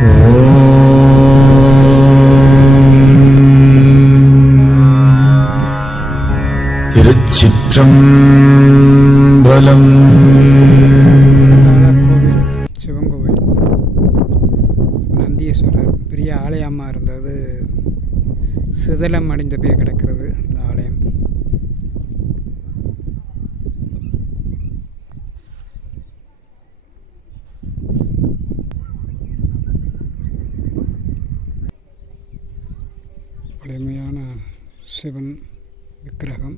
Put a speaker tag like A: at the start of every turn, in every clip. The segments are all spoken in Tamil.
A: திருச்சிற்றம்பலம்.
B: சிவங்கோவில். சிவன் கோவில் நந்தீஸ்வரர் பெரிய ஆலயமாக இருந்தது. சிதலம் அடைந்து போய் கிடக்கிறது இந்த ஆலயம் பழமையான சிவன் விக்கிரகம்.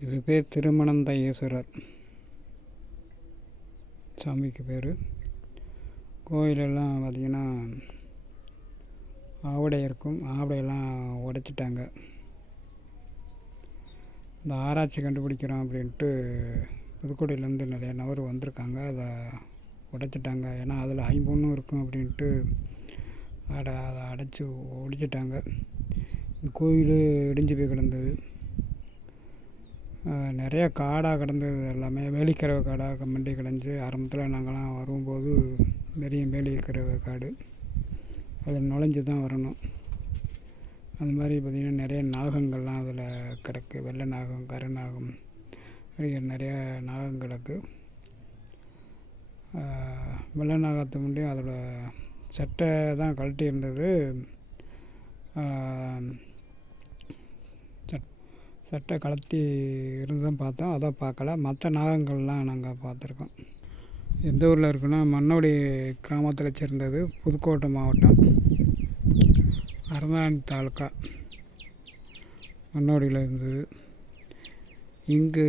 B: இது பேர் திருமணந்த ஈஸ்வரர் சாமிக்கு பேர். கோயிலெல்லாம் பார்த்திங்கன்னா ஆவடை இருக்கும். ஆவடையெல்லாம் உடைச்சிட்டாங்க. இந்த ஆராய்ச்சி கண்டுபிடிக்கிறோம் அப்படின்ட்டு புதுக்கோட்டையிலேருந்து நிறைய நபர் வந்திருக்காங்க. அதை உடைச்சிட்டாங்க. ஏன்னா அதில் ஐம்பொன்னும் இருக்கும் அப்படின்ட்டு அட அதை அடைச்சி ஒடிச்சிட்டாங்க. கோயில் இடிஞ்சு போய் கிடந்தது. நிறைய காடாக கிடந்தது எல்லாமே. வேலிக்கரவை காடாக கம்மண்டி கிடஞ்சி ஆரம்பத்தில் நாங்கள்லாம் வரும்போது பெரிய வேலிக்கரவை காடு. அதில் நுழைஞ்சு தான் வரணும். அது மாதிரி பார்த்திங்கன்னா நிறைய நாகங்கள்லாம் அதில் கிடக்கு. வெள்ளை நாகம் கருநாகம் நிறைய நிறையா நாகம் கிடக்கு. வெள்ளை நாகத்து முடியும் அதோட சட்டை தான் கழட்டி இருந்தது. சட்- சட்டை கழட்டி இருந்தும் பார்த்தோம். அதை பார்க்கல. மற்ற நாகங்கள்லாம் நாங்கள் பார்த்துருக்கோம். எந்த ஊரில் இருக்குன்னா மண்ணோடி கிராமத்தில் சேர்ந்தது. புதுக்கோட்டை மாவட்டம். அறந்தாணி தாலுக்கா மண்ணோடியில் இருந்தது. இங்கு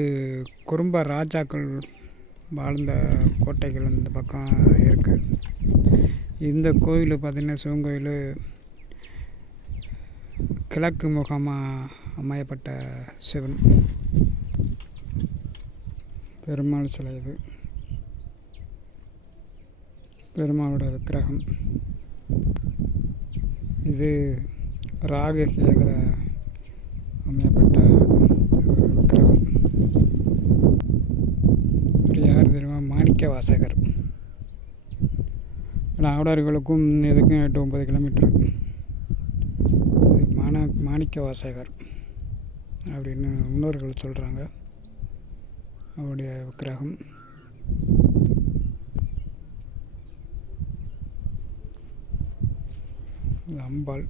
B: குறும்ப ராஜாக்கள் வாழ்ந்த கோட்டைகள் இந்த பக்கம் இருக்குது இந்த கோயில் பார்த்திங்கன்னா சிவன் கோயில். கிழக்கு முகமாக அமையப்பட்ட சிவன். பெருமாள் சிலை இது. பெருமாளோட விக்கிரகம். இது ராகு அமையப்பட்ட ஒரு விக்கிரகம். யார் தெரியுமா? மாணிக்க வாசகர். நாவலர்களுக்கும் இதுக்கும் எட்டு ஒன்பது கிலோமீட்டர். இது மான மாணிக்க வாசகர் அப்படின்னு முன்னோர்கள் சொல்கிறாங்க அவருடைய விக்கிரகம். அம்பாள்.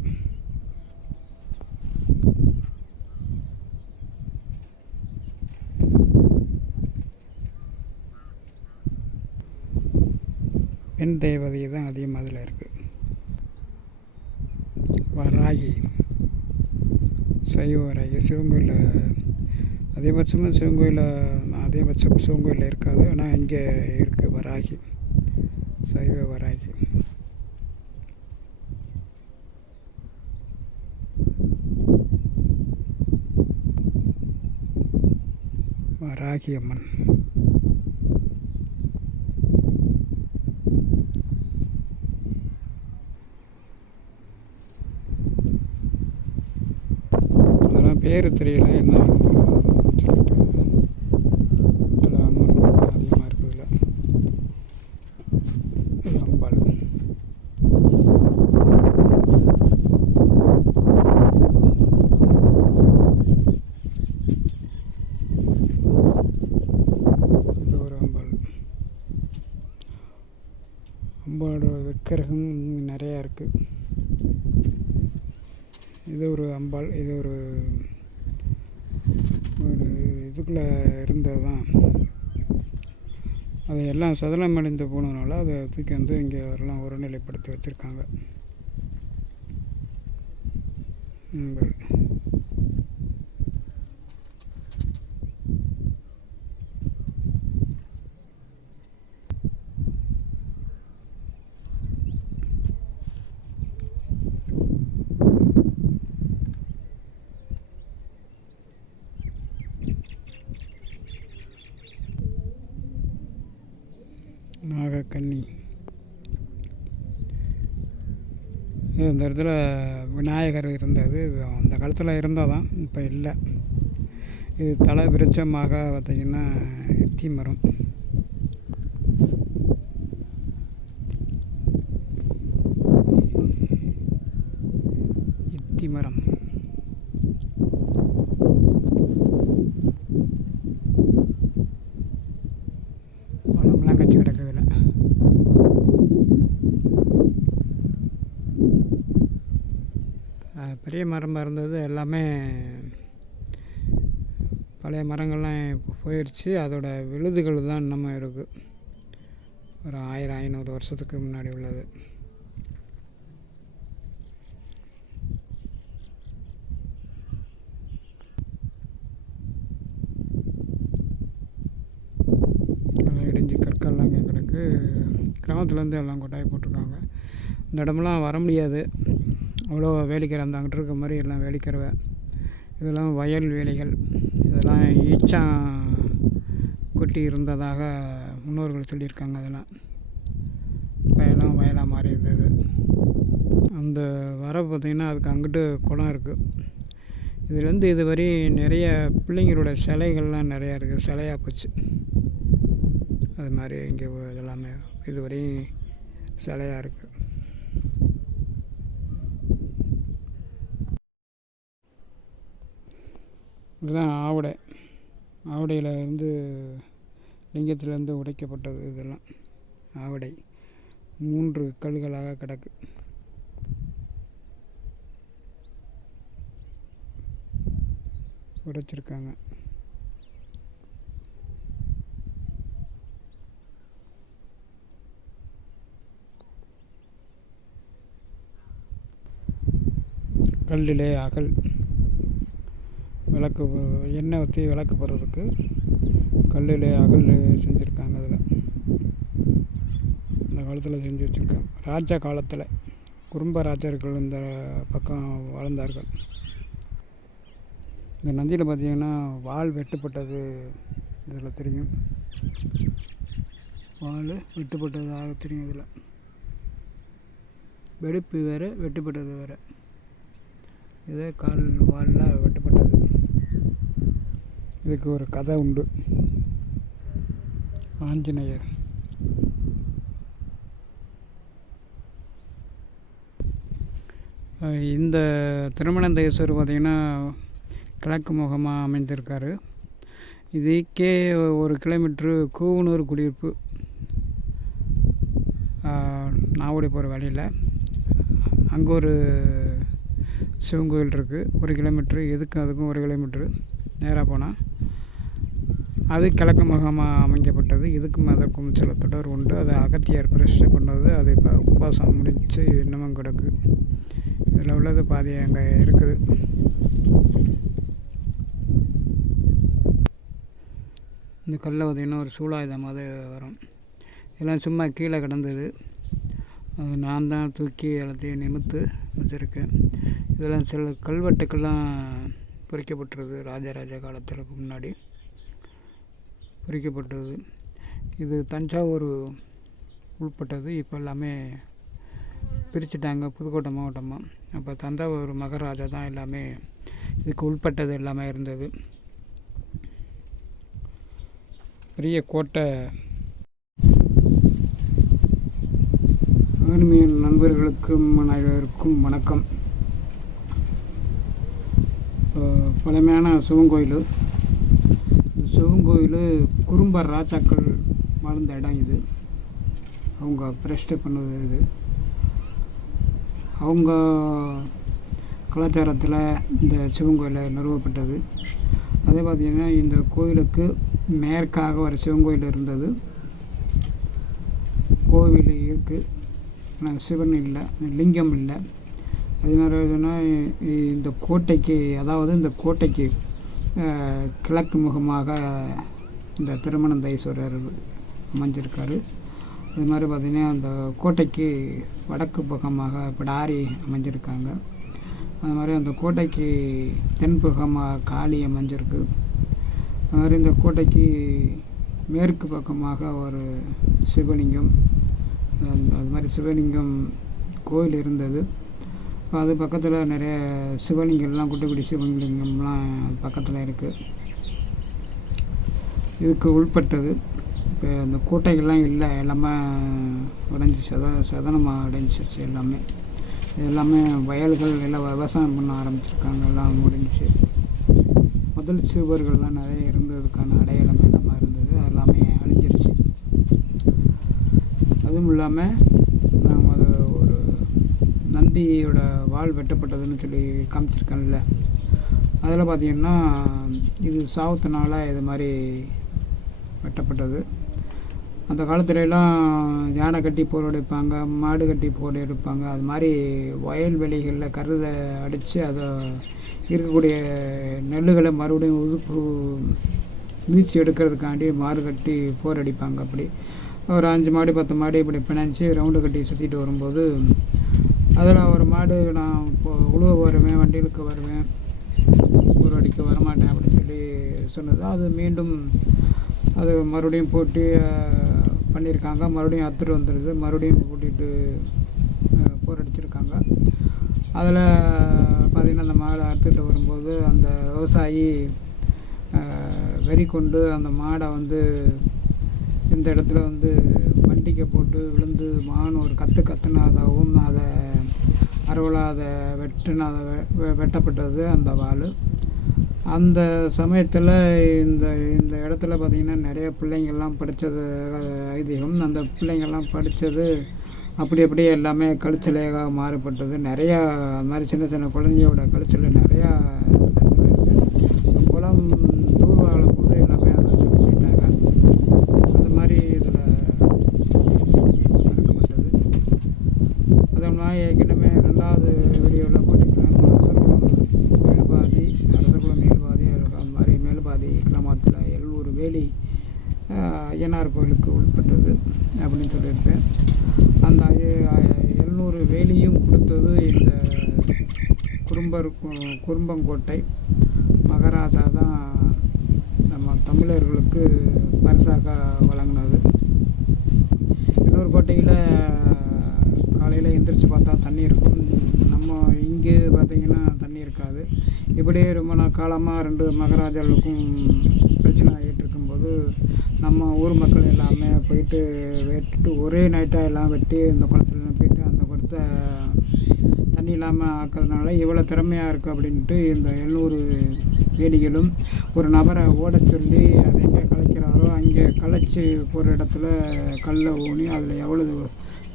B: பெண் தேவதை தான் அதிகமாக அதில் இருக்குது வராகி சைவ வராகி சிவன் கோயிலில் அதிகபட்சமாக சிவன் கோயிலில் அதிகபட்சம் சிவன் கோயிலில் இருக்காது. ஆனால் இங்கே இருக்குது வராகி சைவ வராகி. வராகி அம்மன் அதெல்லாம் பேர் தெரியல என்ன சொல்லிட்டு சில அனுமன் அதிகமாக இருக்குதுல்ல இது அம்பாள் இது ஒரு அம்பாள் அம்பாளோட விக்கிரகம் நிறையா இருக்குது இது ஒரு அம்பாள் இது ஒரு ஒரு இதுக்குள்ளே இருந்தது தான். அது எல்லாம் சதனம் அடைந்து போனதுனால அதை தூக்கி வந்து இங்கே எல்லாம் ஒருநிலைப்படுத்தி வச்சுருக்காங்க. நாகக்கன்னி இந்த இடத்துல விநாயகர் இருந்தது. அந்த காலத்தில் இருந்தால் தான் இப்போ இல்லை. இது தலை விருட்சமாக பார்த்திங்கன்னா எத்தி மரம் இத்தி மரம் பழம்லாம் கச்சி கிடக்குதுல நிறைய மரம் இருந்தது. எல்லாமே பழைய மரங்கள்லாம் போயிடுச்சு அதோட விழுதுகள் தான் இன்னமும் இருக்குது ஒரு ஆயிரம் ஐநூறு வருஷத்துக்கு முன்னாடி உள்ளது. இடிஞ்சு கற்கள்லாம் அங்கே கிடக்கு. கிராமத்துலேருந்து எல்லாம் கொட்டாய் போட்டிருக்காங்க. இந்த இடமெல்லாம் வர முடியாது. அவ்வளோ வேலிக்கரை அந்த அங்கிட்டு இருக்க மாதிரி எல்லாம் வேலைக்கிறவ இதெல்லாம் வயல் வேலிகள். இதெல்லாம் ஈச்சான் கொட்டி இருந்ததாக முன்னோர்கள் சொல்லியிருக்காங்க அதெல்லாம். வயலாம் வயலாக மாறி இருந்தது அந்த வர பார்த்திங்கன்னா அதுக்கு அங்கிட்டு குளம் இருக்குது இதுலேருந்து இதுவரை நிறைய பிள்ளைங்களோட சிலைகள்லாம் நிறையா இருக்குது சிலையாக போச்சு. அது மாதிரி இங்கே எல்லாமே இதுவரையும் சிலையாக இருக்குது இதுதான் ஆவுடை. ஆவுடையில் வந்து லிங்கத்திலேருந்து உடைக்கப்பட்டது இதெல்லாம். ஆவுடை. மூன்று கல்களாக கிடக்கு. உடைச்சிருக்காங்க. கல்லிலே அகல். விளக்கு எண்ணெய் ஊற்றி விளக்கு போடுறதுக்கு கல்லில் அகல் செஞ்சுருக்காங்க அதில். அந்த காலத்தில் செஞ்சு வச்சுருக்காங்க. ராஜா காலத்தில் குறும்ப ராஜர்கள் இந்த பக்கம் வாழ்ந்தார்கள். இந்த நந்தியில் பார்த்தீங்கன்னா வால் வெட்டுப்பட்டது இதில் தெரியும். வால் வெட்டுப்பட்டதாக தெரியும் இதில். வெடிப்பு வேறு வெட்டுப்பட்டது வேறு. இதே கால் வாலில் இதுக்கு ஒரு கதை உண்டு. ஆஞ்சநேயர். இந்த திருமணந்தேஸ்வர் பார்த்திங்கன்னா கிழக்கு முகமாக அமைந்திருக்கார். இதுக்கே ஒரு கிலோமீட்ரு கூவனூர் குடியிருப்பு. நாவடி போகிற வழியில். அங்கே ஒரு சிவன் கோயில் இருக்குது ஒரு கிலோமீட்ரு. எதுக்கும் அதுக்கும் ஒரு கிலோமீட்ரு? நேராக போனால் அது கிழக்கு முகமாக அமைக்கப்பட்டது. இதுக்கும் அதற்கும் சில தொடர் உண்டு. அது அகத்தியார் பிரச்சனை பண்ணது. அது இப்போ உபாசம் முடித்து இன்னமும் கிடக்கு. இதில் உள்ளது பாதி அங்கே இருக்குது. இந்த கல்லை பார்த்திங்கன்னா ஒரு சூலாயுதமாக வரும். இதெல்லாம் சும்மா கீழே கிடந்தது. நான் தான் தூக்கி எல்லாத்தையும் நிமித்து வச்சுருக்கேன். இதெல்லாம் சில கல்வெட்டுக்கெல்லாம் பொறிக்கப்பட்டிருக்கு ராஜராஜ காலத்திற்கு முன்னாடி. பிரிக்கப்பட்டது. இது தஞ்சாவூர் உள்பட்டது. இப்போ எல்லாமே பிரிச்சுட்டாங்க புதுக்கோட்டை மாவட்டமாக அப்போ தஞ்சாவூர் மகாராஜா தான் எல்லாமே இதுக்கு உள்பட்டது எல்லாமே இருந்தது. பெரிய கோட்டை. ஆன்மீக நண்பர்களுக்கும் அனைவருக்கும் வணக்கம். பழமையான சிவன் கோயில். சிவன் கோயில் குறும்ப ராஜாக்கள் வாழ்ந்த இடம் இது. அவங்க பிரதிஷ்டை பண்ணது இது. அவங்க கலாச்சாரத்தில் இந்த சிவன் கோயில் நிறுவப்பட்டது. அதே பார்த்திங்கன்னா இந்த கோயிலுக்கு மேற்காக ஒரு சிவன் கோயில் இருந்தது. கோவில் இருக்குது ஆனால் சிவன் இல்லை லிங்கம் இல்லை. அதே மாதிரி சொன்னால் இந்த கோட்டைக்கு அதாவது இந்த கோட்டைக்கு கிழக்கு முகமாக இந்த திருமணந்தைஸ்வரர் அமைஞ்சிருக்காரு. அது மாதிரி பார்த்திங்கன்னா அந்த கோட்டைக்கு வடக்கு பக்கமாக பிடாரி அமைஞ்சிருக்காங்க. அது மாதிரி அந்த கோட்டைக்கு தென்புகமாக காளி அமைஞ்சிருக்கு. அது மாதிரி இந்த கோட்டைக்கு மேற்கு பக்கமாக ஒரு சிவலிங்கம் அது மாதிரி சிவலிங்கம் கோயில் இருந்தது. அது பக்கத்தில் நிறைய சிவலிங்கம்லாம் குட்டி குட்டி சிவலிங்கம்லாம் பக்கத்தில் இருக்குது இதுக்கு உள்பட்டது. இப்போ அந்த கோட்டைகள்லாம் இல்லை எல்லாமே உடஞ்சி சத சதனமாக அடைஞ்சிருச்சு எல்லாமே. எல்லாமே வயல்கள் எல்லாம் விவசாயம் பண்ண ஆரம்பிச்சிருக்காங்க. எல்லாம் முடிஞ்சிச்சு. முதல் சிறுவர்கள்லாம் நிறைய இருந்ததுக்கான அடையாளம் எல்லாமே இருந்தது. அது எல்லாமே அழிஞ்சிருச்சு. அதுவும் இல்லாமல் நான் அது ஒரு நந்தியோட வால் வெட்டப்பட்டதுன்னு சொல்லி காமிச்சிருக்கேன்ல. அதில் பார்த்தீங்கன்னா இது சாவத்தினால இது மாதிரி வெட்டப்பட்டது அந்த காலத்துலலாம் யானை கட்டி போர் எடுப்பாங்க மாடு கட்டி போர் எடுப்பாங்க. அது மாதிரி வயல்வெளிகளில் கருதை அடித்து அதை இருக்கக்கூடிய நெல்லுகளை மறுபடியும் உதுப்பு மீச்சு எடுக்கிறதுக்காண்டி மாடு கட்டி போர் அடிப்பாங்க அப்படி. ஒரு அஞ்சு மாடு பத்து மாடு இப்படி பிணைஞ்சி ரவுண்டு கட்டி சுற்றிட்டு வரும்போது அதில் ஒரு மாடு நான் இப்போ உழுவ வருவேன் வண்டிகளுக்கு வருவேன் ஒரு அடிக்க வரமாட்டேன் அப்படின்னு சொல்லி சொன்னது. அது மீண்டும் அது மறுபடியும் போட்டி பண்ணியிருக்காங்க. மறுபடியும் அத்துட்டு வந்துடுது மறுபடியும் கூட்டிகிட்டு போர் அடிச்சிருக்காங்க அதில் பார்த்திங்கன்னா அந்த மாடை அறுத்துட்டு வரும்போது அந்த விவசாயி வெறி கொண்டு அந்த மாடை வந்து இந்த இடத்துல வந்து வண்டிக்கை போட்டு விழுந்து மான் ஒரு கத்து கத்துனாதாகவும் அதை அறுவலாக அதை வெட்டுனாத வெ- வெட்டப்பட்டது அந்த வாள். அந்த சமயத்தில் இந்த இந்த இடத்துல பார்த்திங்கன்னா நிறைய பிள்ளைங்கள்லாம் படித்தது ஐதீகம் அந்த பிள்ளைங்கள்லாம் படித்தது அப்படி அப்படியே எல்லாமே கழிச்சலையாக மாறுபட்டது. நிறையா அது மாதிரி சின்ன சின்ன குழந்தையோட கழிச்சல் நிறையா இருக்குது குளம் தூர்வாழும் போது எல்லாமே அதை சொல்லிட்டாங்க அந்த மாதிரி இதில் நடக்கப்பட்டது அதே மாதிரி ஏற்கனவே ரெண்டாவது வீடியோவில் போட்டிருக்கிறேன் அரசகுளம் மேல்பாதி அரசகுளம் மேல்பாதி அது மாதிரி மேல்பாதி கிராமத்தில் எழுநூறு வேலி ஆஹ், ஐயனார் கோயிலுக்கு உட்பட்டது அப்படின்னு சொல்லியிருப்பேன் அந்த எழுநூறு வேலியும் கொடுத்தது இந்த குறும்பர் கு- செங்கோட்டை மகாராஜா தான் நம்ம தமிழர்களுக்கு பரிசாக வழங்கினது. இன்னொரு கோட்டையில் காலையில் எந்திரிச்சு பார்த்தா தண்ணி இருக்கும். நம்ம இங்கே பார்த்தீங்கன்னா தண்ணி இருக்காது. இப்படியே ரொம்ப நாள் காலமாக ரெண்டு மகாராஜாக்களுக்கும் பிரச்சனை ஆகிட்டு இருக்கும்போது நம்ம ஊர் மக்கள் எல்லாமே போயிட்டு வெட்டிட்டு ஒரே நைட்டாக எல்லாம் வெட்டி இந்த குளத்துல போயிட்டு அந்த குளத்தை தண்ணி இல்லாமல் ஆக்கிறதுனால இவ்வளோ திறமையாக இருக்குது அப்படின்ட்டு இந்த எழுநூறு வேலிகளும் ஒரு நபரை ஓட சொல்லி அதை எங்கே கலைக்கிறாரோ அங்கே கலைச்சி போகிற இடத்துல கல்லை ஊனி அதில் எவ்வளவு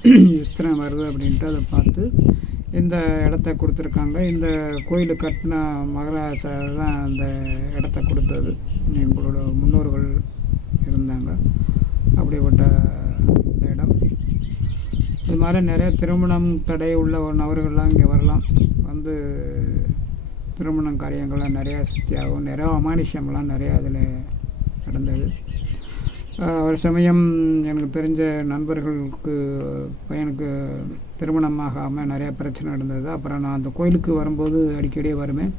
B: விஸ்திரம் வருது அப்படின்ட்டு அதை பார்த்து இந்த இடத்த கொடுத்துருக்காங்க. இந்த கோயில் கட்டின மகாராஜா தான் அந்த இடத்த கொடுத்தது. எங்களோட முன்னோர்கள் இருந்தாங்க. அப்படிப்பட்ட இது மாதிரி நிறைய திருமணம் தடை உள்ள ஒரு நபர்கள்லாம் இங்கே வரலாம். வந்து திருமணம் காரியங்கள்லாம் நிறையா சித்தியாகும். நிறையா அமானுஷ்யம்லாம் நிறையா அதில் நடந்தது. ஒரு சமயம் எனக்கு தெரிஞ்ச நண்பர்களுக்கு பையனுக்கு திருமணம் ஆகாமல் நிறையா பிரச்சனை நடந்தது. அப்புறம் நான் அந்த கோயிலுக்கு வரும்போது அடிக்கடி வருவேன்.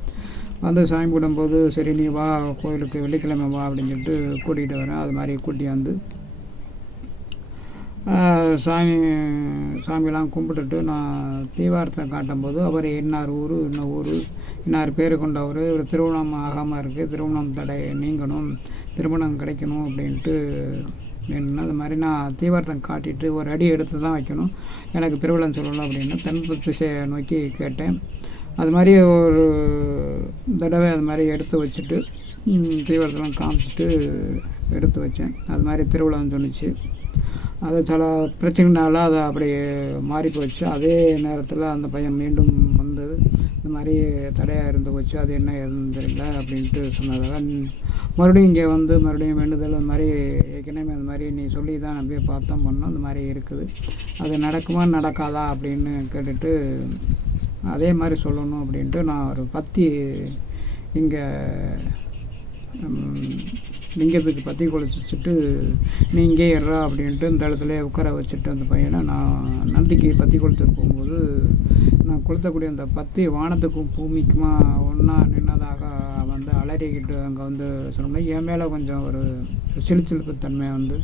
B: வந்து சாமி கும்பிடும்போது சரி நீ வா கோயிலுக்கு வெள்ளிக்கிழமை வா அப்படின்னு சொல்லிட்டு கூட்டிகிட்டு வரேன். அது மாதிரி கூட்டி வந்து சாமி சாமியெல்லாம் கும்பிட்டுட்டு நான் தீவாரத்தை காட்டும்போது அவர் இன்னார் ஊர் இன்ன ஊர் இன்னார் பேர் கொண்டவர் இவர் திருமணம் ஆகாமல் இருக்குது திருமணம் தடை நீங்கணும் திருமணம் கிடைக்கணும் அப்படின்ட்டு வேணும்னா அது மாதிரி நான் தீவார்த்தம் காட்டிட்டு ஒரு அடி எடுத்து தான் வைக்கணும். எனக்கு திருவிழம் சொல்லணும் அப்படின்னு தென்பு திசையை நோக்கி கேட்டேன். அது மாதிரி ஒரு தடவை அது மாதிரி எடுத்து வச்சுட்டு ம், தீவிரத்தெல்லாம் காமிச்சிட்டு எடுத்து வச்சேன். அது மாதிரி திருவிழான்னு சொன்னுச்சு. அது சில பிரச்சனைனால அது அப்படியே மாறி போச்சு அதே நேரத்தில் அந்த பையன் மீண்டும் வந்து இந்த மாதிரி தடையாக இருந்து போச்சு. அது என்ன ஏதுன்னு தெரியல அப்படின்ட்டு சொன்னதாக மறுபடியும் இங்கே வந்து மறுபடியும் வேண்டுதல் அந்த மாதிரி ஏற்கனவே அந்த மாதிரி நீ சொல்லி தான் நம்பி பார்த்தோம் பண்ணோம் இந்த மாதிரி இருக்குது. அது நடக்குமா நடக்காதா? அப்படின்னு கேட்டுட்டு அதே மாதிரி சொல்லணும் அப்படின்ட்டு நான் ஒரு பத்தி இங்கே லிங்கத்துக்கு பற்றி குளிச்சுட்டு நீ இங்கே ஏறா அப்படின்ட்டு இந்த இடத்துல உட்கார வச்சுட்டு அந்த பையனை நான் நந்திக்கு பற்றி கொளுத்துக்கு போகும்போது நான் கொளுத்தக்கூடிய அந்த பத்தி வானத்துக்கும் பூமிக்குமா ஒன்றா நின்னதாக வந்து அலறிக்கிட்டு அங்கே வந்து சொன்னோம்னா என் மேலே கொஞ்சம் ஒரு சிலுச்சிலுப்பு தன்மை வந்து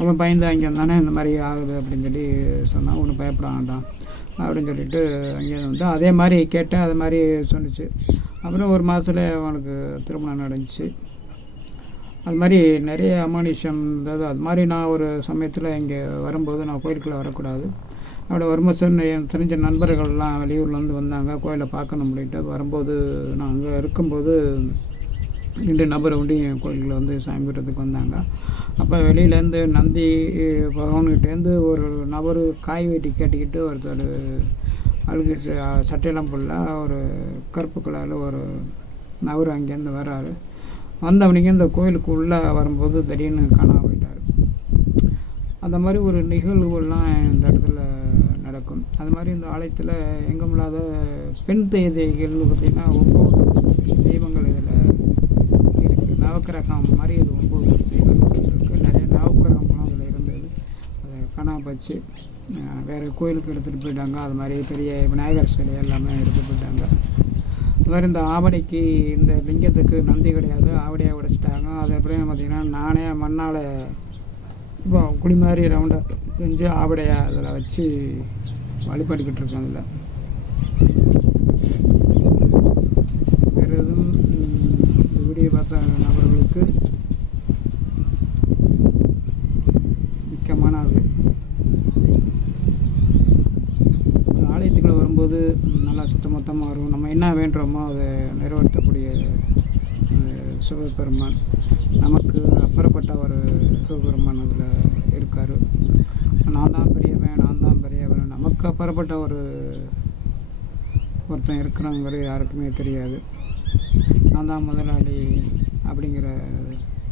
B: அவன் பயந்து அங்கே இருந்தானே இந்த மாதிரி ஆகுது அப்படின்னு சொல்லி சொன்னான் ஒன்றும் பயப்பட வேண்டாம். அப்படின்னு சொல்லிட்டு அங்கேருந்து வந்து அதே மாதிரி கேட்டேன் அது மாதிரி சொன்னிச்சு. அப்புறம் ஒரு மாதத்துல அவனுக்கு திருமணம் நடந்துச்சு. அது மாதிரி நிறைய அமானுஷம் அதாவது அது மாதிரி நான் ஒரு சமயத்தில் இங்கே வரும்போது நான் கோயிலுக்குள்ளே வரக்கூடாது. அப்படி வருமசன் என் எனக்கு தெரிஞ்ச நண்பர்கள்லாம் வெளியூர்லேருந்து வந்தாங்க கோயிலை பார்க்கணும் அப்படின்ட்டு வரும்போது நான் அங்கே இருக்கும்போது ரெண்டு நபர் வந்து என் கோயிலில் வந்து சாமி கும்பிட்றதுக்கு வந்தாங்க. அப்போ வெளியிலேருந்து நந்தி பகவான்கிட்டேருந்து ஒரு நபர் காய் வெட்டி கேட்டுக்கிட்டு ஒருத்தர் அழுகு சட்டையெல்லாம் போடல. ஒரு கருப்பு கலரில் ஒரு நபர் அங்கேருந்து வர்றாரு. வந்தவனுக்கு இந்த கோயிலுக்கு உள்ளே வரும்போது திடீர்னு காணாம போயிட்டார். அந்த மாதிரி ஒரு நிகழ்வுகள்லாம் இந்த இடத்துல நடக்கும். அது மாதிரி இந்த ஆலயத்தில் எங்கும் இல்லாத பெண் தெய்வங்கள் பார்த்திங்கன்னா ஒவ்வொரு தெய்வங்கள் இதில் நவக்கிரகம் மாதிரி இது ஒம்பது இருக்குது நிறைய நவக்கிரகம்லாம் அதில் இருந்தது. அதை காணாம போச்சு வேறு கோயிலுக்கு எடுத்துகிட்டு போயிட்டாங்க. அது மாதிரி பெரிய விநாயகர் சிலை எல்லாமே எடுத்துகிட்டு போயிட்டாங்க. அது மாதிரி இந்த ஆவடைக்கு இந்த லிங்கத்துக்கு நந்தி கிடையாது. ஆவடையை உடைச்சிட்டாங்க. அது எப்படின்னு பார்த்திங்கன்னா நானே மண்ணால் இப்போ குழி மாதிரி ரவுண்டாக செஞ்சு ஆவடையை அதில் வச்சு வழிபட்டுக்கிட்டு இருக்கோம் அதில் வேறு எதுவும் ம், இந்த வீடியோ பார்த்த நபர்களுக்கு முக்கியமான அது ஆலயத்துக்குள்ள வரும்போது நல்லா சுத்தமொத்தமாக வரும் நம்ம என்ன வேண்டுறோமோ அதை நிறைவேற்றக்கூடிய அஹ், சிவபெருமான். நமக்கு அப்புறப்பட்ட ஒரு சிவபெருமான் அதில் இருக்கார். நான் தான் பெரியவன் நான் தான் பெரியவன். நமக்கு அப்புறப்பட்ட ஒரு ஒருத்தன் இருக்கிறாங்கிறது யாருக்குமே தெரியாது. நான் தான் முதலாளி அப்படிங்கிற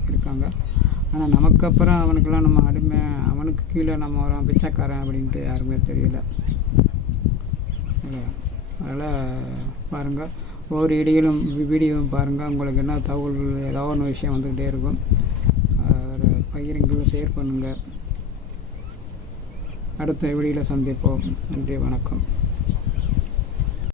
B: இருக்காங்க. ஆனால் நமக்கு அப்புறம் அவனுக்கெல்லாம் நம்ம அடிமை அவனுக்கு கீழே நம்ம வரோம் பிச்சைக்காரன் அப்படின்ட்டு யாருமே தெரியல. அதனால் பாருங்கள் ஒவ்வொரு இடியிலும் வீடியோவும் பாருங்கள் உங்களுக்கு என்ன தகவல் ஏதாவது ஒன்று விஷயம் வந்துக்கிட்டே இருக்கும். அதை பகிருங்கள் ஷேர் பண்ணுங்கள் அடுத்த வீடியோவில் சந்திப்போம். நன்றி வணக்கம்.